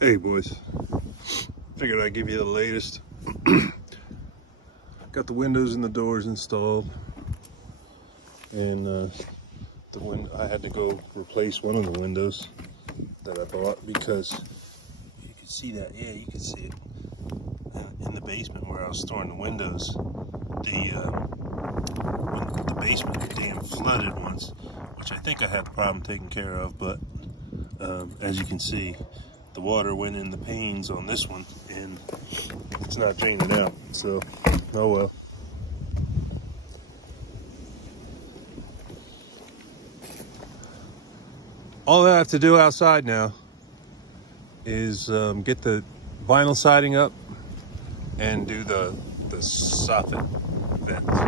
Hey boys, figured I'd give you the latest. Got the windows and the doors installed, and I had to go replace one of the windows that I bought because you can see that. Yeah, you can see it in the basement where I was storing the windows. The basement, the dam flooded once, which I think I had the problem taken care of, but as you can see, the water went in the panes on this one and it's not draining out, so oh well. All I have to do outside now is get the vinyl siding up and do the soffit vents,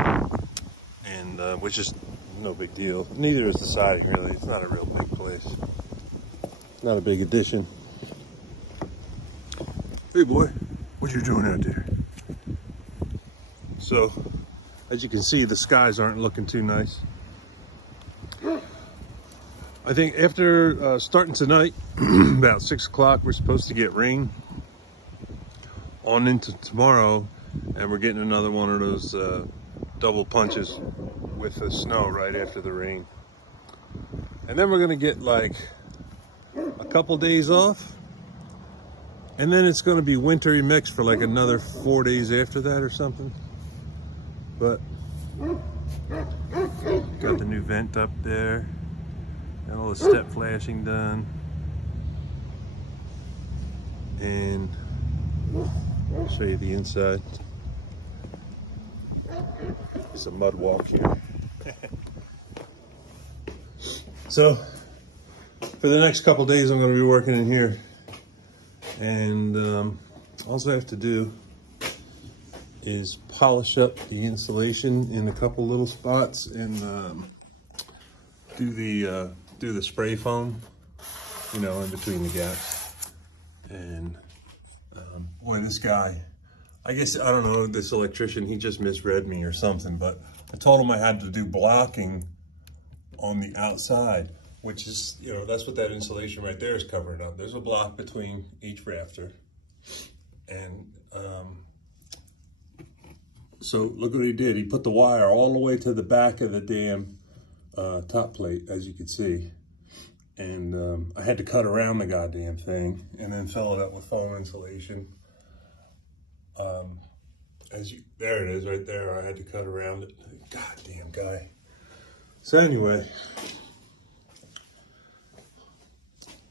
and which is no big deal. Neither is the siding, really. It's not a real big place. Not a big addition. Hey boy, what you doing out there? So, as you can see, the skies aren't looking too nice. I think after starting tonight, about 6 o'clock, we're supposed to get rain on into tomorrow, and we're getting another one of those double punches with the snow right after the rain. And then we're gonna get like a couple days off, and then it's gonna be wintry mix for like another 4 days after that or something. But got the new vent up there. Got all the step flashing done. And I'll show you the inside. It's a mud walk here. So, for the next couple days, I'm going to be working in here. And all I have to do is polish up the insulation in a couple little spots and do the spray foam, you know, in between the gaps. And boy, this guy, I guess, I don't know, this electrician, he just misread me or something, but I told him I had to do blocking on the outside, which is, you know, that's what that insulation right there is covering up. There's a block between each rafter. And so look what he did. He put the wire all the way to the back of the dam top plate, as you can see. And I had to cut around the goddamn thing and then fill it up with foam insulation. There it is right there. I had to cut around it. Goddamn guy. So anyway,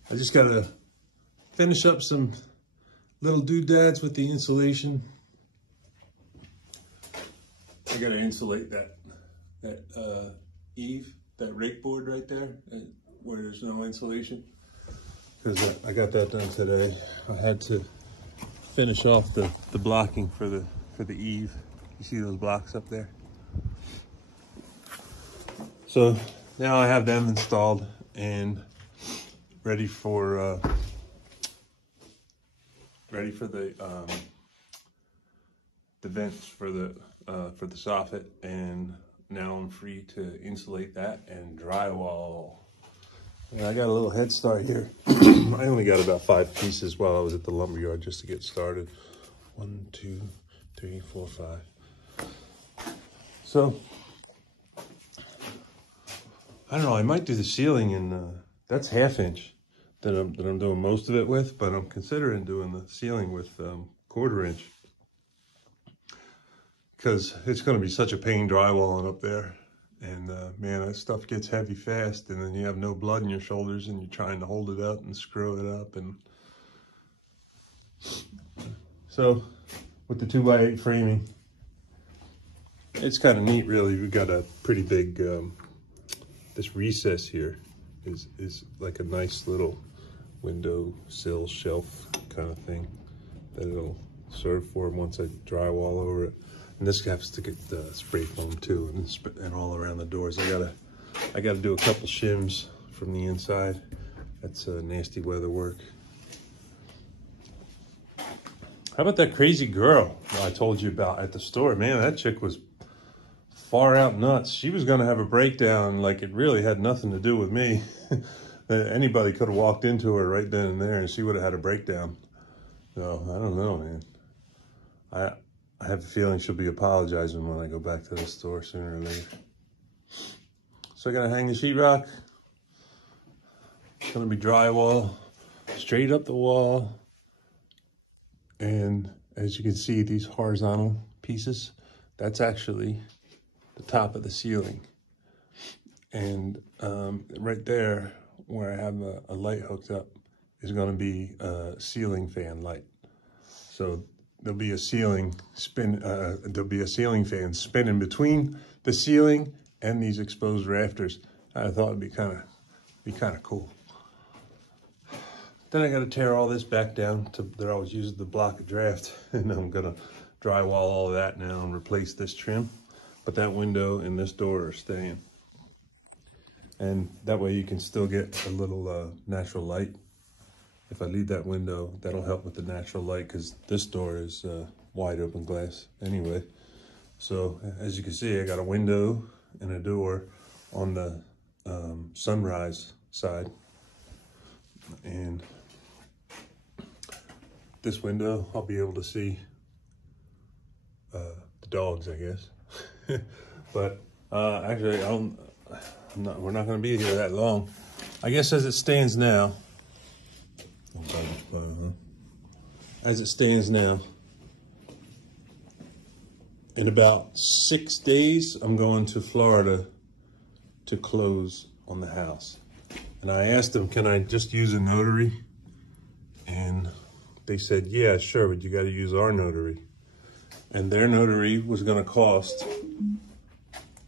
I just gotta finish up some little doodads with the insulation. I gotta insulate that eave, that rake board right there, where there's no insulation, because I got that done today. I had to finish off the blocking for the eave. You see those blocks up there? So now I have them installed and ready for the vents for the soffit, and now I'm free to insulate that and drywall. And I got a little head start here. I only got about 5 pieces while I was at the lumberyard just to get started. 1, 2, 3, 4, 5. So I don't know. I might do the ceiling in that's 1/2 inch that I'm doing most of it with, but I'm considering doing the ceiling with 1/4 inch, because it's going to be such a pain drywalling up there. And man, that stuff gets heavy fast, and then you have no blood in your shoulders and you're trying to hold it up and screw it up. And so with the 2x8 framing, it's kind of neat, really. We got a pretty big, this recess here is like a nice little window sill shelf kind of thing that it'll serve for once I drywall over it. And this has to get the spray foam too, and all around the doors. I gotta do a couple shims from the inside. That's nasty weather work. How about that crazy girl I told you about at the store? Man, that chick was far out nuts. She was gonna have a breakdown like it really had nothing to do with me. Anybody could have walked into her right then and there and she would have had a breakdown. So I don't know, man. I have a feeling she'll be apologizing when I go back to the store sooner or later. So I gotta hang the sheetrock. It's gonna be drywall straight up the wall. And as you can see, these horizontal pieces, that's actually the top of the ceiling. And right there, where I have a light hooked up, is gonna be a ceiling fan light. So there'll be a ceiling fan spinning between the ceiling and these exposed rafters. I thought it'd be kind of cool. Then I got to tear all this back down to that I was using the block of draft, and I'm gonna drywall all of that now and replace this trim. But that window and this door are staying, and that way you can still get a little natural light. If I leave that window, that'll help with the natural light because this door is wide open glass anyway. So as you can see, I got a window and a door on the sunrise side. And this window, I'll be able to see the dogs, I guess. But actually, we're not gonna be here that long. I guess as it stands now, in about 6 days, I'm going to Florida to close on the house. And I asked them, can I just use a notary? And they said, yeah, sure, but you got to use our notary. And their notary was going to cost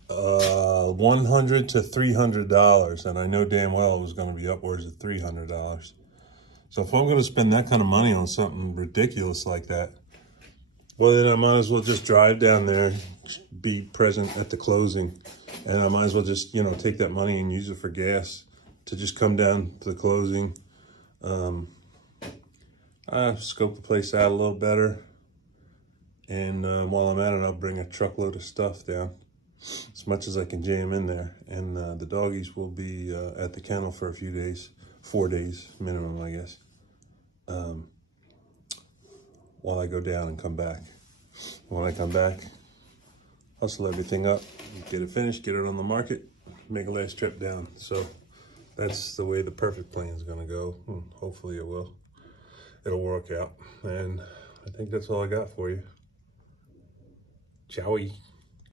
$100 to $300. And I know damn well it was going to be upwards of $300. So if I'm going to spend that kind of money on something ridiculous like that, well, then I might as well just drive down there, be present at the closing. And I might as well just, you know, take that money and use it for gas to just come down to the closing. I scope the place out a little better. And while I'm at it, I'll bring a truckload of stuff down, as much as I can jam in there. And the doggies will be at the kennel for a few days, 4 days minimum, I guess, while I go down and come back. When I come back, hustle everything up, get it finished, get it on the market, make a last trip down. So that's the way the perfect plan is gonna go. Hopefully it will. It'll work out. And I think that's all I got for you. Ciao-y.